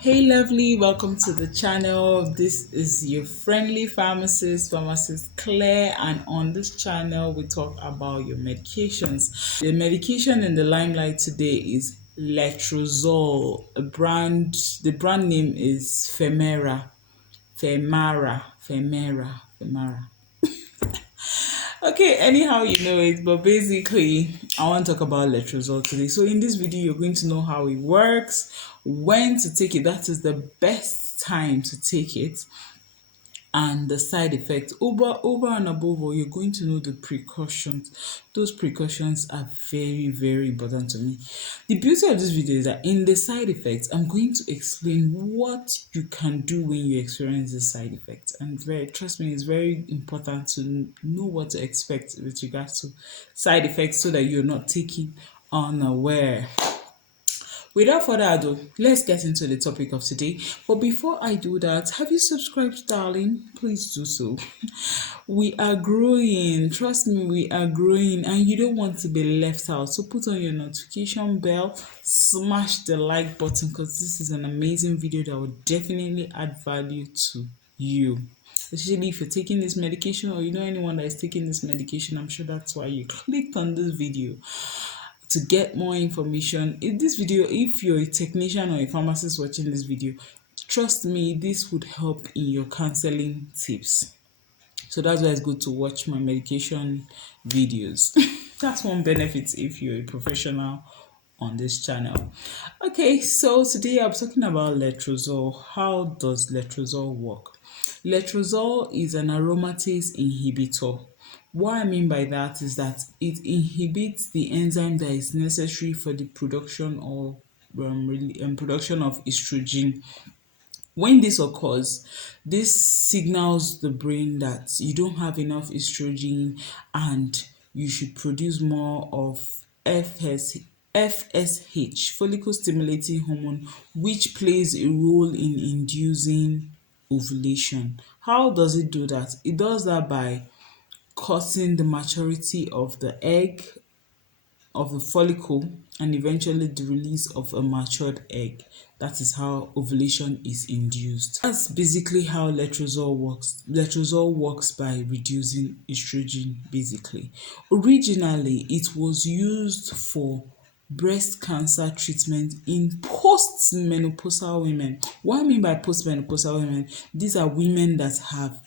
Hey lovely, welcome to the channel. This is your friendly pharmacist Claire, and on this channel we talk about your medications. The medication in the limelight today is letrozole. The brand name is Femara. Okay, anyhow you know it, but basically I want to talk about letrozole today. So in this video you're going to know how it works, when to take it, that is the best time to take it, and the side effects. Over and above all, you're going to know the precautions. Those precautions are very important to me. The beauty of this video is that in the side effects, I'm going to explain what you can do when you experience the side effects. And trust me, it's very important to know what to expect with regards to side effects so that you're not taking unaware. Without further ado, let's get into the topic of today. But before I do that, have you subscribed, darling? Please do so. We are growing. Trust me, we are growing, and you don't want to be left out. So put on your notification bell, smash the like button, because this is an amazing video that will definitely add value to you. Especially if you're taking this medication or you know anyone that is taking this medication, I'm sure that's why you clicked on this video to get more information. In this video, if you're a technician or a pharmacist watching this video, trust me, this would help in your counseling tips. So that's why it's good to watch my medication videos. That's one benefit if you're a professional on this channel. Okay, so today I'm talking about letrozole. How does letrozole work? Letrozole is an aromatase inhibitor. What I mean by that is that it inhibits the enzyme that is necessary for the production or production of estrogen. When this occurs, this signals the brain that you don't have enough estrogen and you should produce more of FSH, follicle stimulating hormone, which plays a role in inducing ovulation. How does it do that? It does that by causing the maturity of the egg, of the follicle, and eventually the release of a matured egg. That is how ovulation is induced. That's basically how letrozole works. Letrozole works by reducing estrogen, basically. Originally, it was used for breast cancer treatment in postmenopausal women. What I mean by postmenopausal women, these are women that have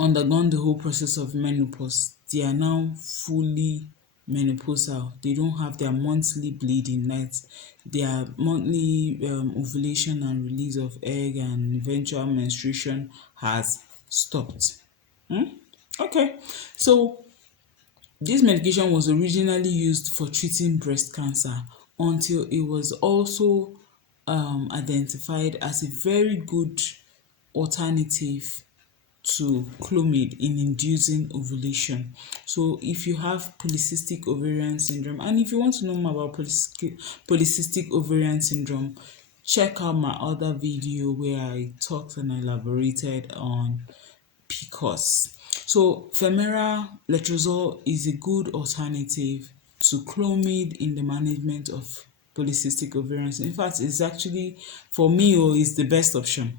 undergone the whole process of menopause. They are now fully menopausal. They don't have their monthly bleeding nights. Their monthly ovulation and release of egg and eventual menstruation has stopped. Okay, so this medication was originally used for treating breast cancer until it was also identified as a very good alternative to clomid in inducing ovulation. So if you have polycystic ovarian syndrome, and if you want to know more about polycystic ovarian syndrome, check out my other video where I talked and elaborated on PCOS. So Femara letrozole is a good alternative to clomid in the management of polycystic ovarian syndrome. In fact, it's actually, for me, is the best option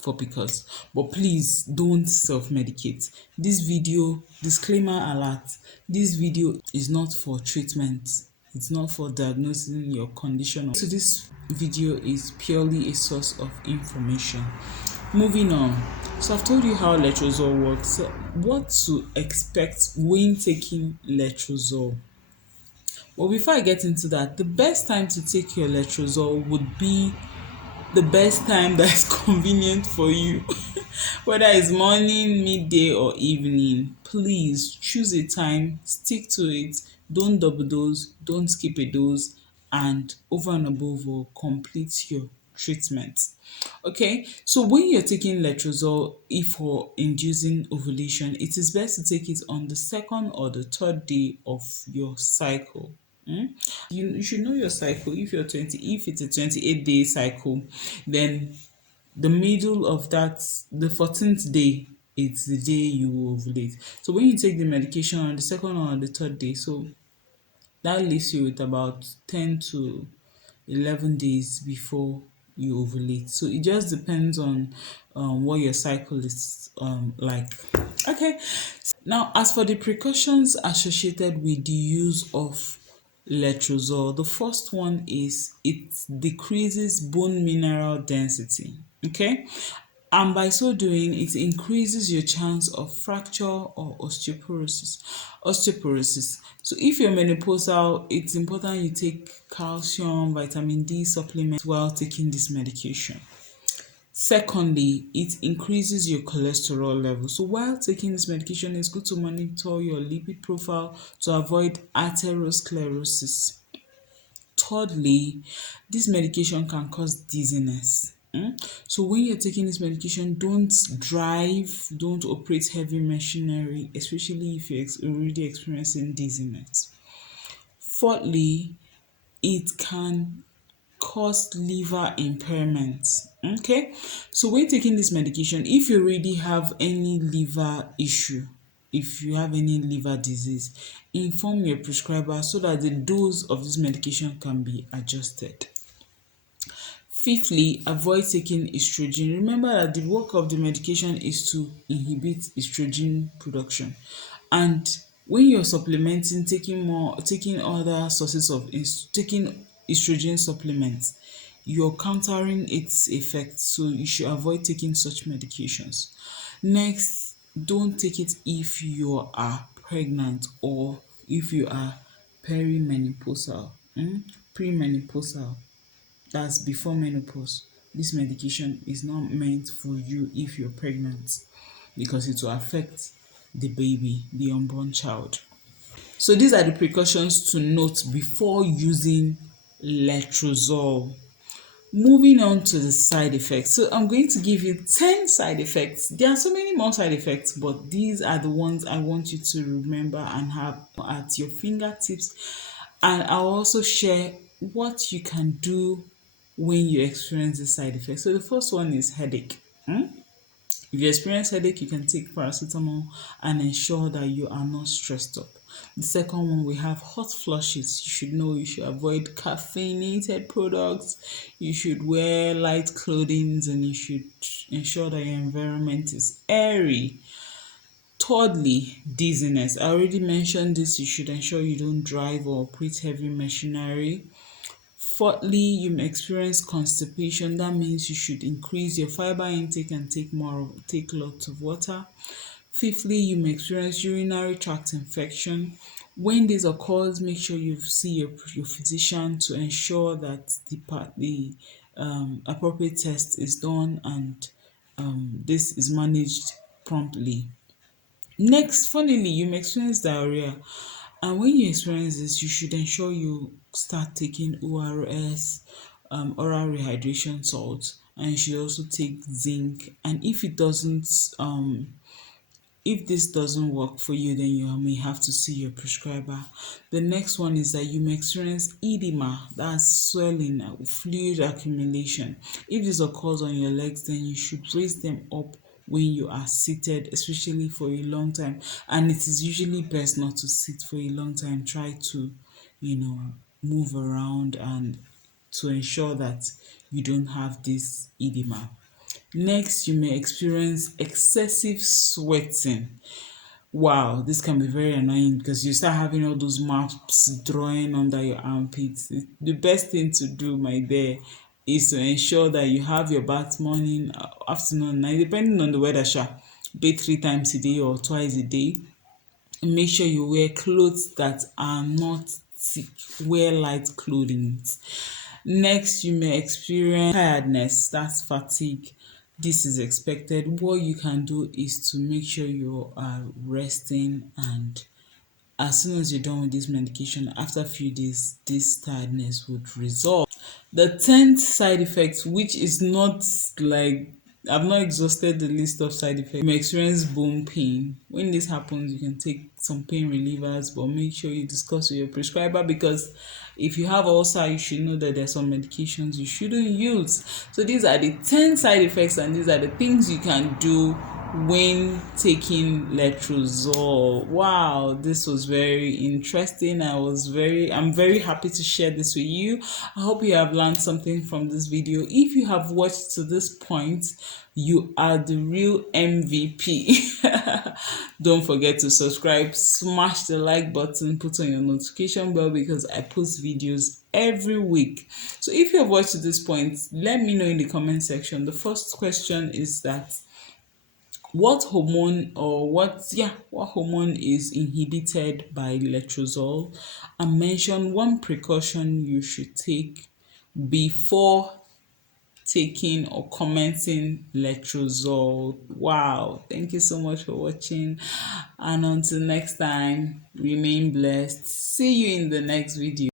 for PCOS. But please don't self-medicate. This video, disclaimer alert, this video is not for treatment. It's not for diagnosing your condition. So this video is purely a source of information. Moving on. So I've told you how letrozole works. So what to expect when taking letrozole? Well, before I get into that, the best time to take your letrozole would be the best time that's convenient for you. Whether it's morning, midday, or evening, please choose a time, stick to it, don't double dose, don't skip a dose, and over and above all, complete your treatment. Okay, so when you're taking letrozole, if for inducing ovulation, it is best to take it on the second or the third day of your cycle. You should know your cycle. If it's a 28-day cycle, then the middle of that, the 14th day, it's the day you will ovulate. So when you take the medication on the second or on the third day, so that leaves you with about 10 to 11 days before you ovulate. So it just depends on what your cycle is like. Okay. Now, as for the precautions associated with the use of letrozole, the first one is it decreases bone mineral density. Okay, and by so doing, it increases your chance of fracture or osteoporosis. Osteoporosis. So, if you're menopausal, it's important you take calcium, vitamin D supplements while taking this medication. Secondly, it increases your cholesterol level. So while taking this medication, it's good to monitor your lipid profile to avoid atherosclerosis. Thirdly, this medication can cause dizziness. So when you're taking this medication, don't drive, don't operate heavy machinery, especially if you're already experiencing dizziness. Fourthly, it can cause liver impairment. Okay, so when taking this medication, if you already have any liver issue, if you have any liver disease, inform your prescriber so that the dose of this medication can be adjusted. Fifthly, avoid taking estrogen. Remember that the work of the medication is to inhibit estrogen production. And when you're supplementing, taking other sources of taking estrogen supplements, you're countering its effects. So you should avoid taking such medications. Next, don't take it if you are pregnant or if you are perimenopausal, premenopausal, that's before menopause. This medication is not meant for you if you're pregnant because it will affect the baby, the unborn child. So these are the precautions to note before using letrozole. Moving on to the side effects. So I'm going to give you 10 side effects. There are so many more side effects, but these are the ones I want you to remember and have at your fingertips. And I'll also share what you can do when you experience the side effects. So the first one is headache. If you experience headache, you can take paracetamol and ensure that you are not stressed up. The second one, we have hot flushes. You should know you should avoid caffeinated products. You should wear light clothing and you should ensure that your environment is airy. Thirdly, dizziness. I already mentioned this. You should ensure you don't drive or operate heavy machinery. Fourthly, you may experience constipation. That means you should increase your fiber intake and take lots of water. Fifthly, you may experience urinary tract infection. When this occurs, make sure you see your physician to ensure that the appropriate test is done and this is managed promptly. Next, funnily, you may experience diarrhea. And when you experience this, you should ensure you start taking ORS, oral rehydration salts, and you should also take zinc. And if this doesn't work for you, then you may have to see your prescriber. The next one is that you may experience edema, that's swelling, fluid accumulation. If this occurs on your legs, then you should raise them up when you are seated, especially for a long time. And it is usually best not to sit for a long time. Try to, move around and to ensure that you don't have this edema. Next, you may experience excessive sweating. Wow, this can be very annoying because you start having all those marks drawing under your armpits. The best thing to do, my dear, is to ensure that you have your bath morning, afternoon, night, depending on the weather. Bathe 3 times a day or twice a day. And make sure you wear clothes that are not thick. Wear light clothing. Next, you may experience tiredness, that's fatigue. This is expected. What you can do is to make sure you are resting, and as soon as you're done with this medication, after a few days, this tiredness would resolve. The 10th side effect, which is not like I've not exhausted the list of side effects. You may experience bone pain. When this happens, you can take some pain relievers, but make sure you discuss with your prescriber because if you have ulcer, you should know that there's some medications you shouldn't use. So these are the 10 side effects and these are the things you can do when taking letrozole. Wow, this was very interesting. I'm very happy to share this with you. I hope you have learned something from this video. If you have watched to this point, you are the real MVP. Don't forget to subscribe, smash the like button, put on your notification bell because I post videos every week. So if you have watched to this point, let me know in the comment section. The first question is that what hormone is inhibited by letrozole, and mention one precaution you should take before taking or commencing letrozole. Wow, thank you so much for watching, and until next time, remain blessed. See you in the next video.